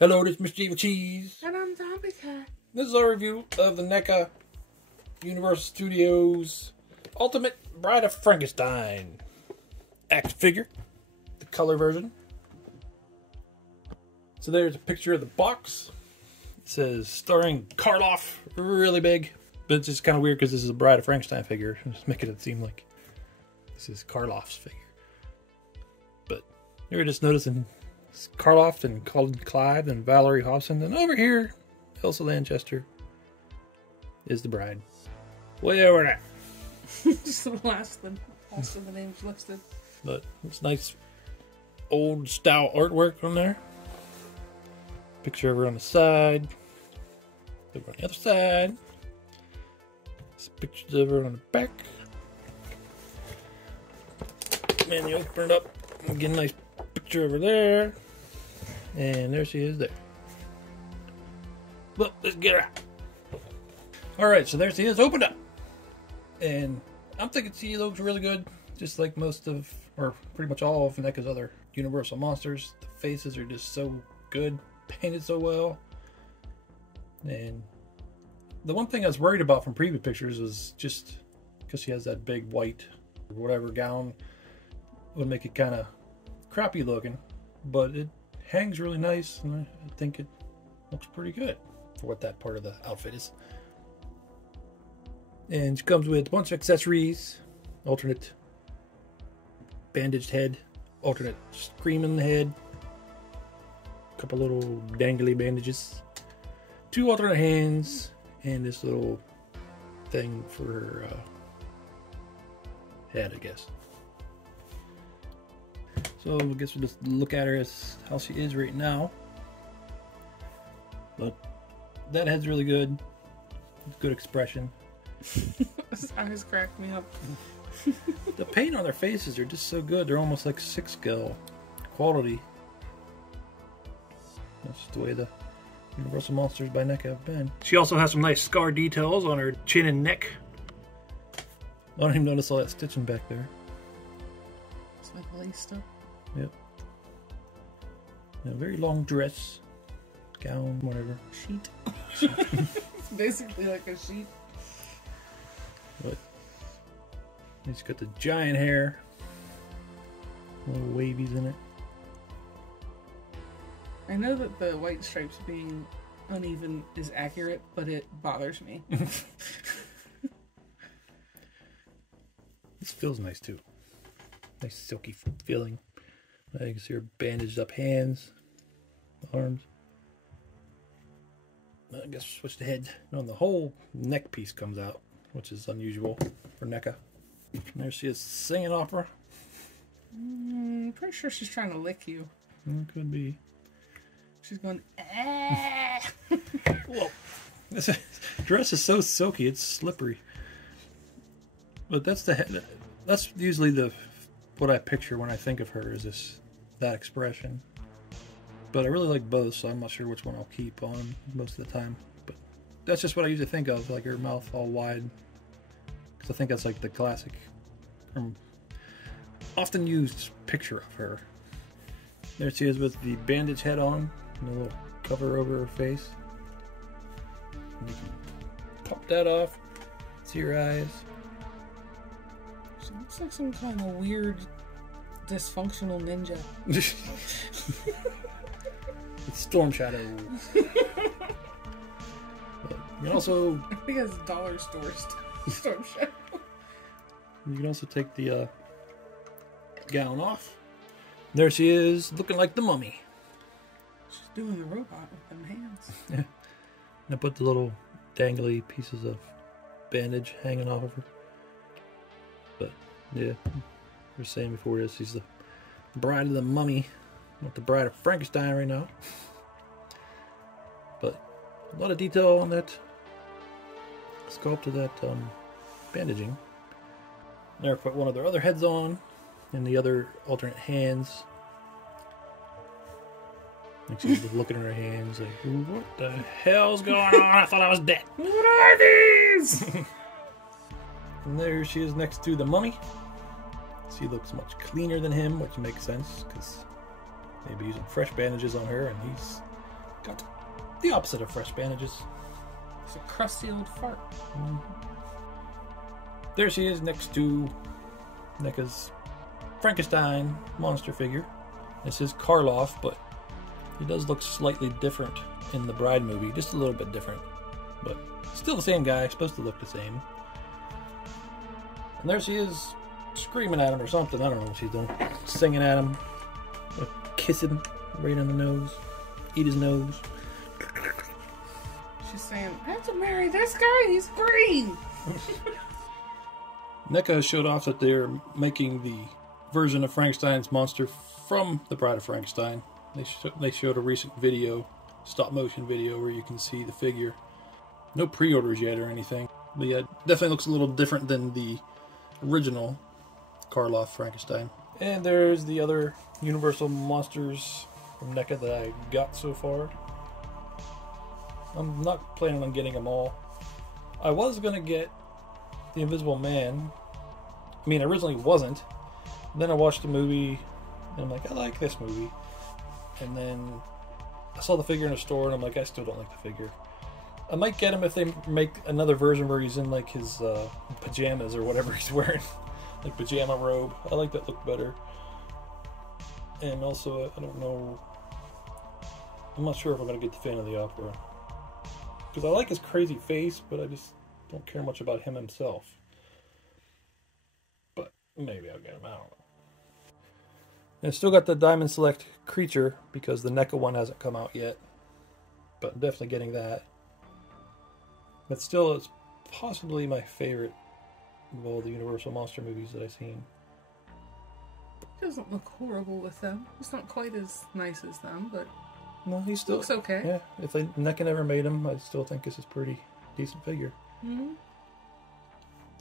Hello, this is Mr. Evilcheese. And I'm Zombie Cat. This is our review of the NECA Universal Studios Ultimate Bride of Frankenstein action figure, the color version. So there's a picture of the box. It says starring Karl, really big, but it's just kind of weird because this is a Bride of Frankenstein figure. Just making it seem like this is Karl's figure. But you're just noticing Karl and Colin Clive and Valerie Hobson, and over here Elsa Lanchester is the bride. Way over there. Just the last of the names listed. But it's nice old style artwork on there. Picture over on the side. Over on the other side. Some pictures over on the back. And you open it up and get a nice picture over there. And there she is there. Well, let's get her out. Alright, so there she is, opened up. And I'm thinking she looks really good. Just like most of, or pretty much all of NECA's other Universal monsters. The faces are just so good. Painted so well. And the one thing I was worried about from previous pictures was just because she has that big white or whatever gown, would make it kind of crappy looking. But it hangs really nice, and I think it looks pretty good for what that part of the outfit is. And she comes with a bunch of accessories, alternate bandaged head, alternate screaming head, a couple little dangly bandages, 2 alternate hands, and this little thing for her head, I guess. So I guess we'll just look at her as how she is right now. But that head's really good. Good expression. His eyes cracked me up. The paint on their faces are just so good. They're almost like 6 scale quality. That's just the way the Universal Monsters by NECA have been. She also has some nice scar details on her chin and neck. I don't even notice all that stitching back there. It's like laced up. Yep. A very long dress, gown, whatever. Sheet. It's basically like a sheet. But it's got the giant hair, little wavies in it. I know that the white stripes being uneven is accurate, but it bothers me. This feels nice too. Nice silky feeling. You can see her bandaged up hands, arms. I guess switch the head. No, the whole neck piece comes out, which is unusual for NECA. And there she is singing opera. I'm pretty sure she's trying to lick you. Could be. She's going, ah! Whoa. This dress is so silky, it's slippery. But that's the head. That's usually what I picture when I think of her, is that expression. But I really like both, so I'm not sure which one I'll keep on most of the time. But that's just what I usually think of, like her mouth all wide. Because I think that's like the classic, often used picture of her. There she is with the bandage head on, and a little cover over her face. And you can pop that off, see her eyes. She looks like some kind of weird, dysfunctional ninja. It's Storm Shadow. But you can also, I think it's dollar store Storm Shadow. You can also take the gown off. There she is, looking like the mummy. She's doing the robot with them hands. Yeah. And I put the little dangly pieces of bandage hanging off of her. But yeah, we were saying before this, she's the bride of the mummy, not the bride of Frankenstein right now. But a lot of detail on that sculpt of that bandaging. Never put one of their other heads on, and the other alternate hands. Like she's looking at her hands like, what the hell's going on? I thought I was dead. What are these? And there she is next to the mummy. She looks much cleaner than him, which makes sense because maybe using fresh bandages on her, and he's got the opposite of fresh bandages. It's a crusty old fart. There she is next to NECA's Frankenstein monster figure. This is Karloff, but he does look slightly different in the Bride movie. Just a little bit different. But still the same guy, supposed to look the same. And there she is, screaming at him or something. I don't know what she's doing. Singing at him. Kiss him right on the nose. Eat his nose. She's saying, I have to marry this guy, he's green! NECA showed off that they're making the version of Frankenstein's monster from the Bride of Frankenstein. They showed a recent video, stop motion video, where you can see the figure. No pre-orders yet or anything. But yeah, it definitely looks a little different than the original Karloff Frankenstein. And there's the other Universal monsters from NECA that I got so far. I'm not planning on getting them all. I was going to get the Invisible Man. I mean, I originally wasn't. Then I watched the movie, and I'm like, I like this movie. And then I saw the figure in a store, and I'm like, I still don't like the figure. I might get him if they make another version where he's in like his pajamas or whatever he's wearing. Like pajama robe. I like that look better. And also, I don't know. I'm not sure if I'm going to get the Phantom of the Opera. Because I like his crazy face, but I just don't care much about him himself. But maybe I'll get him. I don't know. And I still got the Diamond Select creature because the NECA one hasn't come out yet. But I'm definitely getting that. But still, it's possibly my favorite of all the Universal Monster movies that I've seen. It doesn't look horrible with them. It's not quite as nice as them, but no, he still looks okay. Yeah, if NECA never made him, I still think this is a pretty decent figure. Mm-hmm.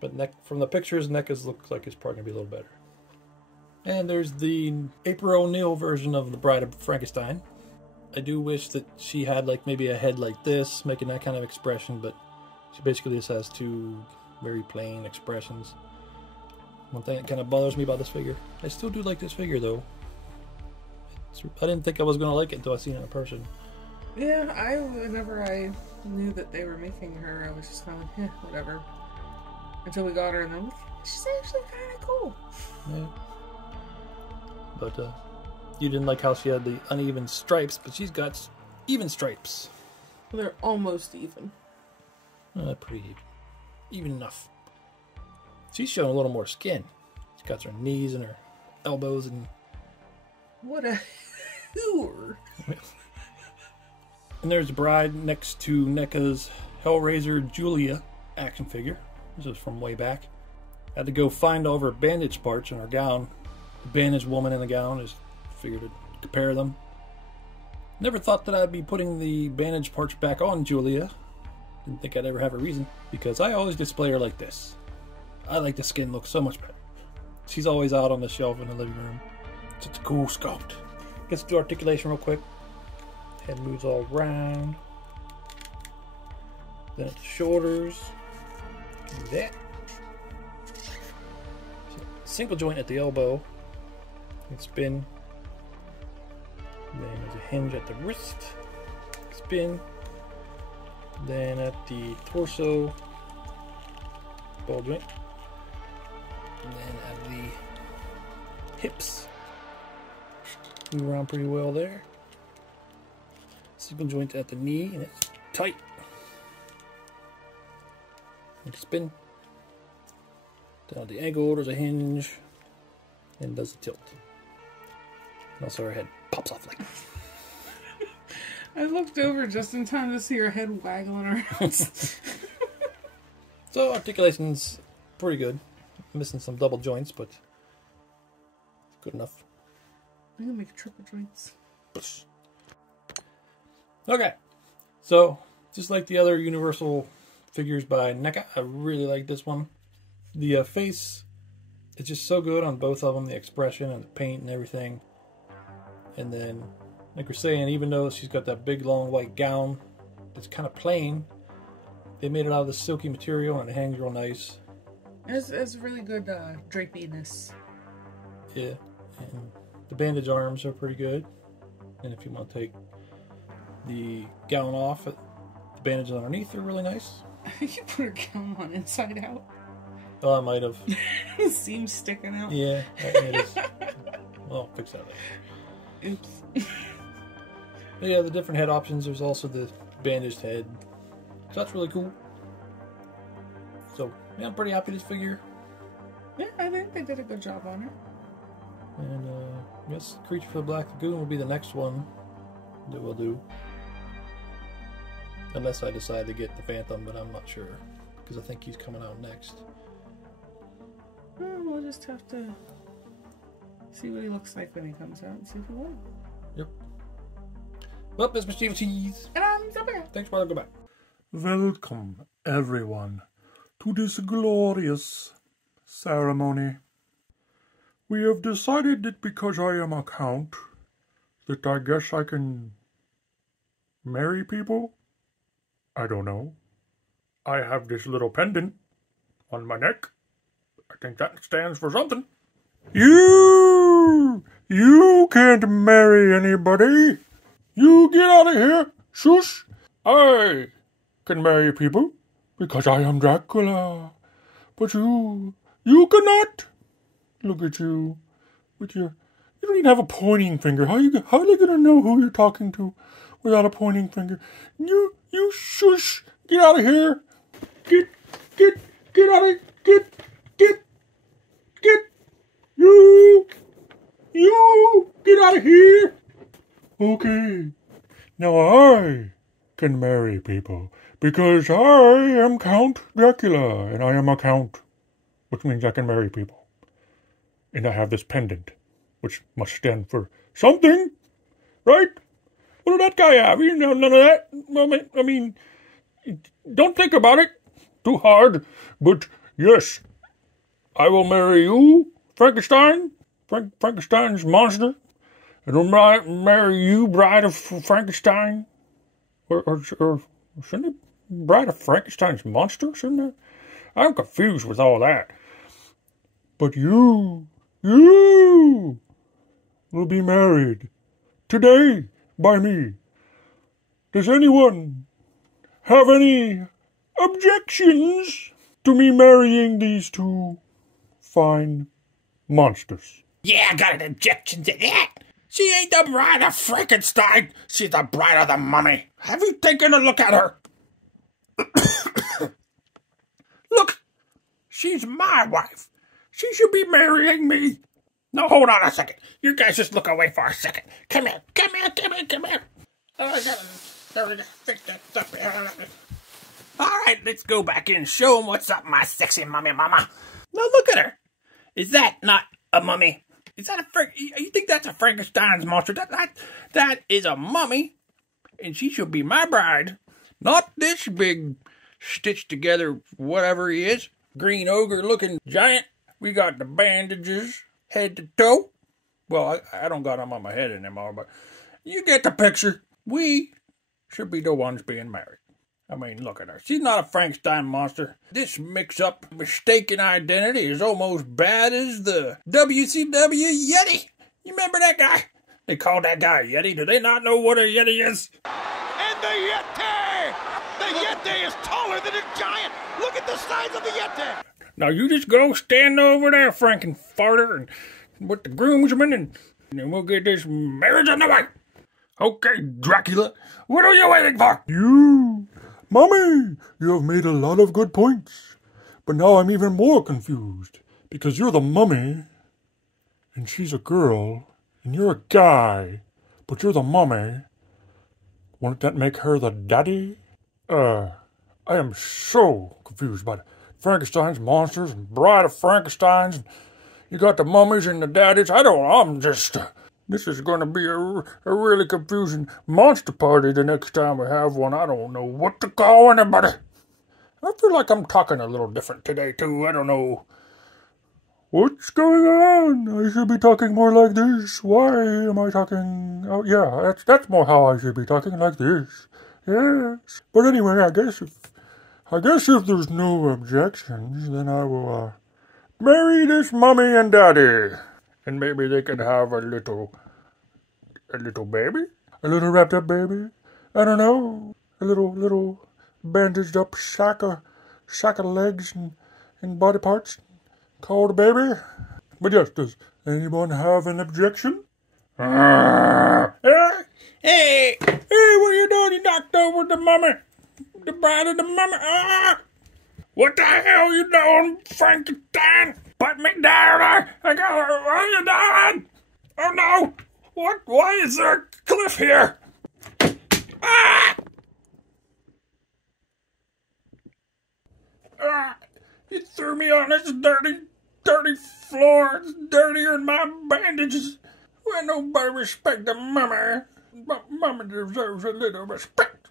But from the pictures, NECA's looks like it's probably going to be a little better. And there's the April O'Neil version of the Bride of Frankenstein. I do wish that she had like maybe a head like this, making that kind of expression, but she basically just has two very plain expressions. One thing that kind of bothers me about this figure. I still do like this figure though. I didn't think I was going to like it until I seen it in person. Yeah, whenever I knew that they were making her, I was just kind of like, whatever. Until we got her, and I'm like, she's actually kind of cool. Yeah. But you didn't like how she had the uneven stripes, but she's got even stripes. Well, they're almost even. Pretty even. Even enough. She's showing a little more skin. She's got her knees and her elbows and... What a hooer. And there's Bride next to NECA's Hellraiser Julia action figure. This is from way back. I had to go find all of her bandage parts in her gown. The bandaged woman in the gown. Just figured to compare them. Never thought that I'd be putting the bandage parts back on Julia. Didn't think I'd ever have a reason. Because I always display her like this. I like the skin look so much better. She's always out on the shelf in the living room. It's a cool sculpt. Let's do articulation real quick. Head moves all around. Then it's shoulders. Do that. Single joint at the elbow. You can spin. Then there's a hinge at the wrist. Spin. Then at the torso. Ball joint. And then at the hips. Move around pretty well there. Single joint at the knee, and it's tight. And spin. Down at the ankle, there's a hinge, and does a tilt. And also her head pops off like this. I looked over just in time to see her head waggling around. So articulation's pretty good. Missing some double joints, but good enough. I'm gonna make triple joints. Okay, so just like the other Universal figures by NECA, I really like this one. The face is just so good on both of them, the expression and the paint and everything. And then, like we're saying, even though she's got that big long white gown, it's kind of plain. They made it out of the silky material and it hangs real nice. It's really good drapiness. Yeah, and the bandage arms are pretty good. And if you want to take the gown off. The bandages underneath are really nice. You put her gown on inside out. Oh, I might have. The seam's sticking out. Yeah, it is. Well, I'll fix that later. Oops. But yeah, the different head options. There's also the bandaged head. So that's really cool. So, yeah, I'm pretty happy with this figure. Yeah, I think they did a good job on her. And, I guess Creature for the Black Lagoon will be the next one that we'll do. Unless I decide to get the Phantom, but I'm not sure. Because I think he's coming out next. Well, we'll just have to see what he looks like when he comes out and see if we want him. Yep. Well, this is Evilcheese. And I'm Sabrina. Thanks for goodbye. Welcome, everyone, to this glorious ceremony. We have decided that because I am a count, that I guess I can marry people? I don't know. I have this little pendant on my neck. I think that stands for something. You can't marry anybody. You get out of here. Shush. I can marry people because I am Dracula. But you cannot. Look at you with your... You don't even have a pointing finger. How are they going to know who you're talking to without a pointing finger? You shush. Get out of here. Get out of... Get. You get out of here. Okay. Now I can marry people because I am Count Dracula and I am a count, which means I can marry people. And I have this pendant, which must stand for something, right? What did that guy have? You know, none of that. I mean, don't think about it too hard, but yes, I will marry you, Frankenstein, Frankenstein's monster. And I'll marry you, Bride of Frankenstein. Or shouldn't it? Bride of Frankenstein's monster, shouldn't it? I'm confused with all that. But you will be married today by me. Does anyone have any objections to me marrying these two fine monsters? Yeah, I got an objection to that. She ain't the Bride of Frankenstein. She's the Bride of the Mummy. Have you taken a look at her? Look, she's my wife. She should be marrying me. No, hold on a second. You guys just look away for a second. Come here. Oh, I gotta fix that stuff. All right, let's go back in and show them what's up, my sexy mummy mama. Now look at her. Is that not a mummy? Is that you think that's a Frankenstein's monster? That is a mummy, and she should be my bride. Not this big, stitched together, whatever he is, green ogre-looking giant. We got the bandages, head to toe. Well, I don't got them on my head anymore, but you get the picture. We should be the ones being married. I mean, look at her. She's not a Frankenstein monster. This mix-up, mistaken identity is almost bad as the WCW Yeti. You remember that guy? They called that guy a Yeti. Do they not know what a Yeti is? And the Yeti! The Yeti is taller than a giant! Look at the size of the Yeti! Now you just go stand over there, Frankenfarter, and with the groomsmen, and we'll get this marriage underway. Okay, Dracula, what are you waiting for? Mommy, you have made a lot of good points, but now I'm even more confused, because you're the mummy, and she's a girl, and you're a guy, but you're the mummy. Won't that make her the daddy? I am so confused by Frankenstein's monsters and Bride of Frankenstein's. You got the mummies and the daddies. This is going to be a really confusing monster party the next time we have one. I don't know what to call anybody. I feel like I'm talking a little different today, too. I don't know. What's going on? I should be talking more like this. Why am I talking... Oh, yeah, that's more how I should be talking, like this. Yes. But anyway, I guess if there's no objections, then I will marry this mummy and daddy. And maybe they can have a little baby? A little wrapped up baby? I don't know, a little bandaged up sack of legs and body parts called a baby. But yes, does anyone have an objection? Hey, what are you doing? You knocked over the mummy. The bride of the mummy. What the hell you doing, Frankenstein? Put me down. I got her. What are you doing? Oh no. What? Why is there a cliff here? You threw me on this dirty floor. It's dirtier than my bandages. Why nobody respect the mummy? Mummy deserves a little respect.